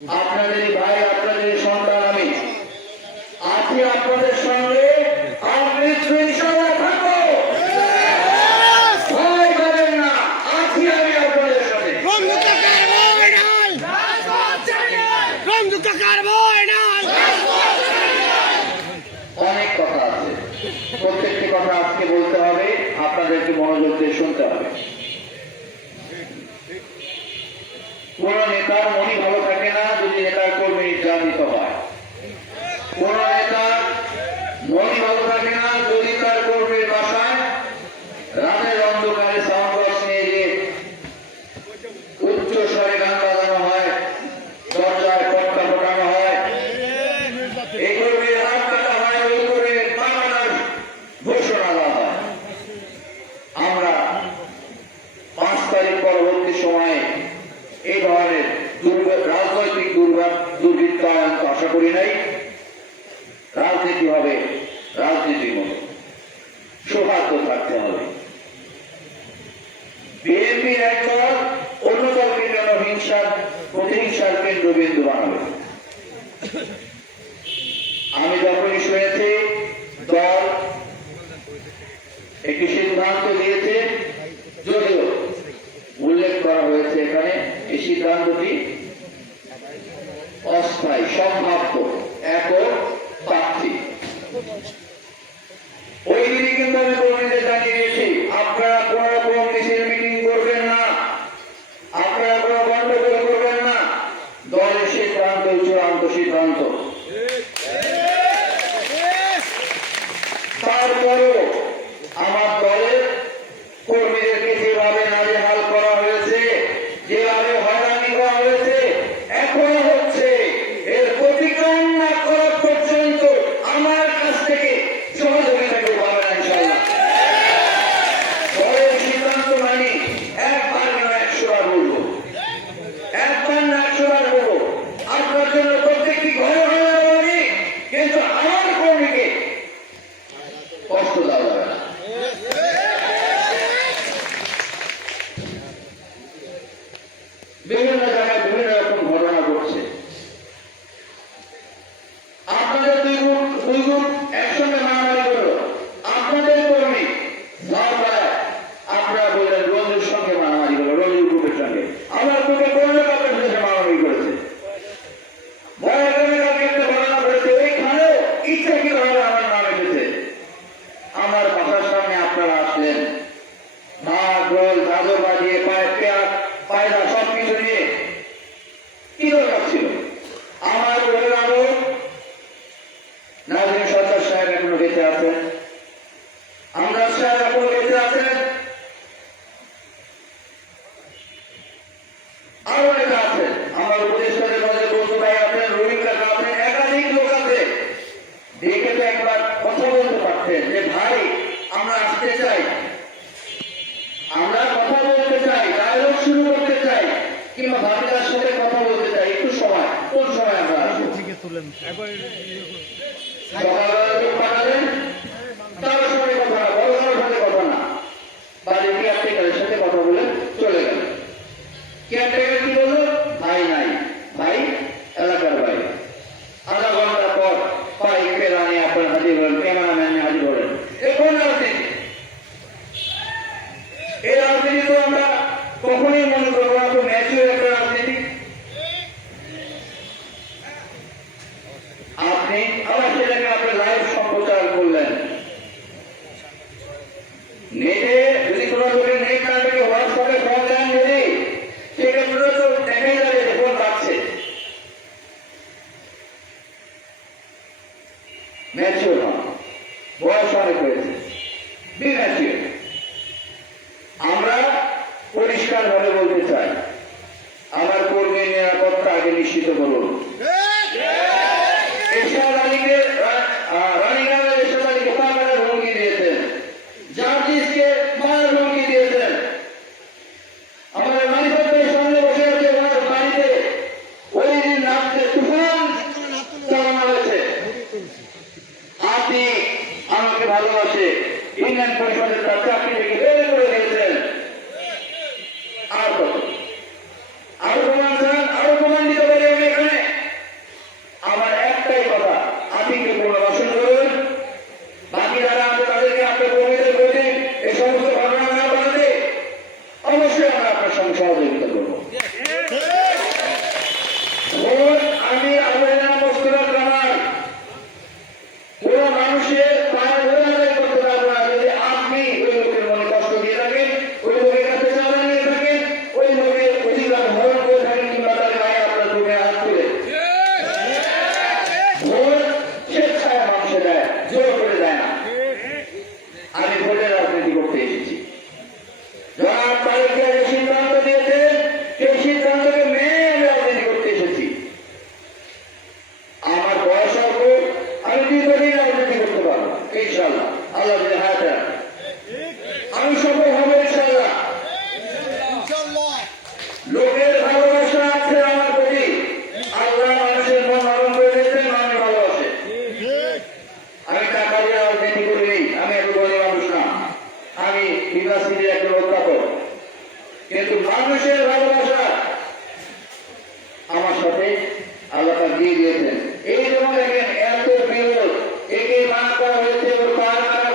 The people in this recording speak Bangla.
আপনাদের ভাই, আপনাদের সন্তান আমি আছি আপনাদের সঙ্গে। ভয় পাবেন না, আছি আমি আপনাদের সাথে। অনেক কথা আছে, প্রত্যেকটি কথা আজকে বলতে হবে, আপনাদেরকে মনোযোগ দিয়ে শুনতে হবে। কোন নেতার মনই ভালো থাকে না যদি নেতার কর্মী নির্যাতিত হয়। কোন নেতার মনই ভালো থাকে না যদি তার কর্মীর বাসায় রাতের অন্ধকারে সাউন্ড বক্স নিয়ে গিয়ে উচ্চ স্বরে গান বাজানো হয়, দরজায় পটকা ফোটানো হয়, এই কর্মীর হাত কাটা হয়, ওই কর্মীর পা কাটার ঘোষণা দেওয়া হয়। আমরা 5 তারিখ পরবর্তী সময়ে এই ধরনের রাজনৈতিক দুর্বৃত্তায়ন আশা করি নাই। রাজনীতি হবে রাজনীতির মতো, সৌহার্দ্য থাকতে হবে। বিএনপির এক দল অন্য দলকে যেন প্রতিহিংসার কেন্দ্রবিন্দু বানাবে। আমি যখনই শুনেছি দল একটি সিদ্ধান্ত দিয়েছে, যদিও উল্লেখ করা হয়েছে এখানে এই সিদ্ধান্তটি অস্থায়ী, সম্ভাব্য একক প্রার্থী। ওই দিনে কিন্তু আমি কর্মীদের জানিয়েছি, আপনারা কোন রকম মিছিল মিটিং করবেন না, আপনারা কোন গন্ডগোল করবেন না। দলের সিদ্ধান্ত চূড়ান্ত সিদ্ধান্ত। তারপরেও আমার দলের কর্মীদেরকে যেভাবে নাজেহাল করা হয়েছে, যেভাবে হয়রানি করা হয়েছে, এখনো হচ্ছে, এর প্রতিক্রম না করা পর্যন্ত আমার কাছ থেকে সহযোগিতা কেউ পাবে না ইনশাআল্লাহ। দলের সিদ্ধান্ত মানি একবার না 100 বার বলবো, একবার না 100 বার বলবো। আপনার জন্য প্রত্যেকটি ঘরে হয়ে যাবে, কিন্তু আমার কর্মীকে কষ্ট দেওয়া যাবে না। বিভিন্ন জায়গায় বিভিন্ন রকম ঘটনা ঘটছে। আপনাদের দুই গ্রুপ একসঙ্গে মারামারি করলো, আপনাদের কর্মী আপনারা বললেন রঞ্জুর সঙ্গে মারামারি করলো, রঞ্জুর গ্রুপের সঙ্গে। আমার গ্রুপে কোন কাপের সাথে মারামারি করেছে, একটা ঘটনা ঘটেছে, ওইখানেও ইচ্ছা কি ভাবে আমার নাম এসেছে। আমার বাসার সামনে আপনারা আসলেন, মাছ রোল গাজর বাজিয়ে পায়রা সবকিছু নিয়ে, কি দরকার ছিল? আমার অভিভাবক নাজরীন সরকার সাহেব এখনো বেঁচে আছেন, আমরা সাহেব এখনো বেঁচে আছেন, আরো নেতা আছেন, আমার উপদেষ্টাদের মধ্যে বন্ধু ভাই আছেন, রবীন্দ্র কাকা আছেন, একাধিক লোক আছে। দেখে তো একবার কথা বলতে পারতেন যে ভাই আমরা আসতে চাই, আমরা কথা বলতে চাই, ডায়লগ শুরু করতে চাই, কিংবা ভাবিদার সাথে কথা বলতে চাই, একটু সময়, কোন সময় আমরা আসবো? সকালবেলা পাঠালেন, তার সঙ্গে কথা না, বড় সাথে কথা না, বাড়ি কেয়ারটেকারের সাথে কথা বলে চলে গেল। কেয়ারটেকার কি বললো? ভাই নাই, ভাই এলাকার ভাই। আধা ঘন্টা পর পাইপে রানি আপনার হাজির হলেন, ক্যামেরাম্যান হাজির হলেন। এখন রাজনীতি, এই রাজনীতি তো আমরা কখনোই মনে করবো না তো ন্যাচুরাল একটা রাজনীতি। আপনি আবার সেটাকে আপনি লাইভ সম্প্রচার করলেন নেটে। যদি কোনো লোকের নেট না থাকে, হোয়াটসঅ্যাপে ফোন দেন, যদি সেক্ষেত্রে তো দেখাই যাবে যে ফোন পাচ্ছে। ম্যাচিওর না, বয়স অনেক হয়েছে, বিম্যাচিওর। আমরা পরিষ্কার ভাবে বলতে চাই, আমার কর্মীর নিরাপত্তা আগে নিশ্চিত করুন। এরশাদ আলীকে রানীগঞ্জের এরশাদ আলীকে পা কাটার হুমকি দিয়েছেন, জার্জিসকে মারার হুমকি দিয়েছেন। আমাদের মানিকগঞ্জের সামনে বসে আছে ওনার বাড়িতে ওই দিন রাত্রে তুফান চালানো হয়েছে। আপনি আমাকে ভালোবাসে ইউনিয়ন পরিষদের তার চাকরি থেকে বের করে দিয়েছেন। আর কত, আরো প্রমাণ দিতে পারি আমি এখানে। উত্থাপন, কিন্তু মানুষের ভালোবাসা আমার সাথে আল্লাহ দিয়ে দিয়েছেন। এই জন্য দেখেন এত বিরোধ, একে মানা করা হয়েছে, ওর পা মানা